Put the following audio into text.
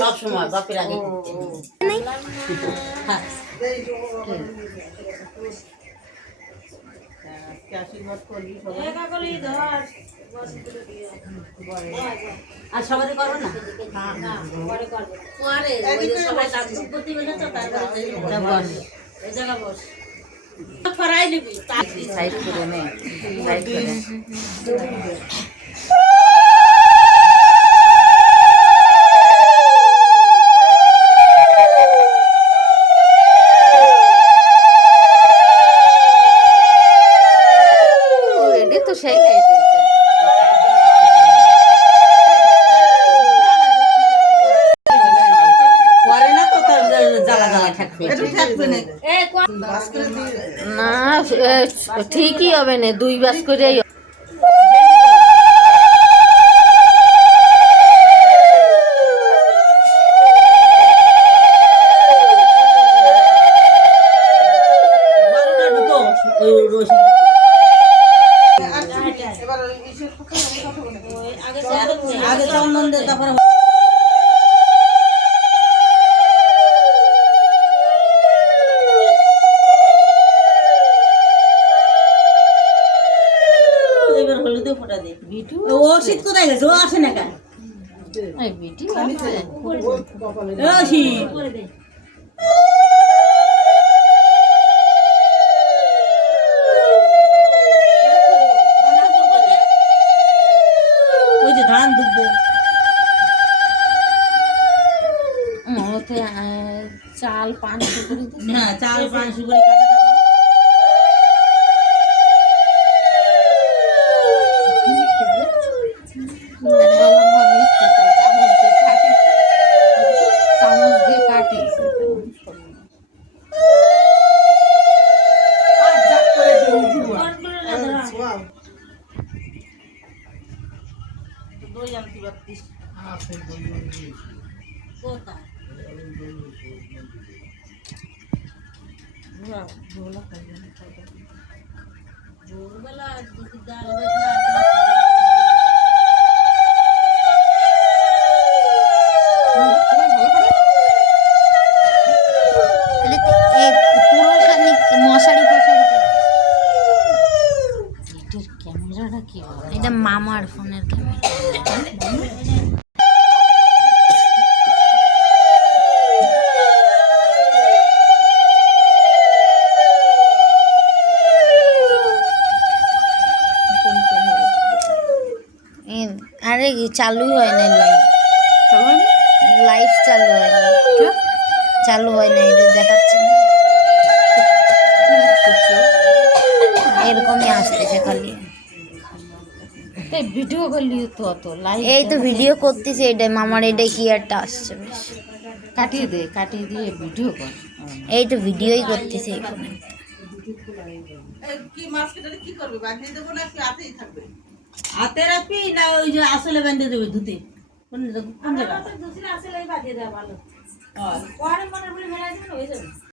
সব সময় বাপের আগে আর সবাই করবো না করাই নিবি সাইড করে নে সাইড করে না ঠিকই হবে না, 2 বাস করে আগে চন্দন দে তারপরে ও শীত কোথায় গেছে? ও আসে না কেন? ওই যে ধান দুব্বো চাল 500 করে, হ্যাঁ চাল 500 করে কাটা এটা মামার ফোনের ক্যামেরা। আরে চালু হয় না, লাইভ চালু হয় না, চালু হয় না, এটা দেখাচ্ছে না, এরকমই আসতেছে খালি। ভিডিও করলি তো অত লাইভ, এই তো ভিডিও করতেছি, এটা মামার এটা কি একটা আসছে, বেশ কাটিয়ে দিয়ে ভিডিও কর। এই তো ভিডিওই করতেছি এখানে। কি মাছ কেটে কি করবে? বাঁধিয়ে দেবো না কি হাতেই থাকবে? হাতে রাখবি না ওই যে আসলে বেঁধে দেবে ধুতে? কোন জায়গা? আসলে বাঁধিয়ে দেওয়া ভালো। পরে মনে বলে মেলা যাবে না, হয়ে যাবে।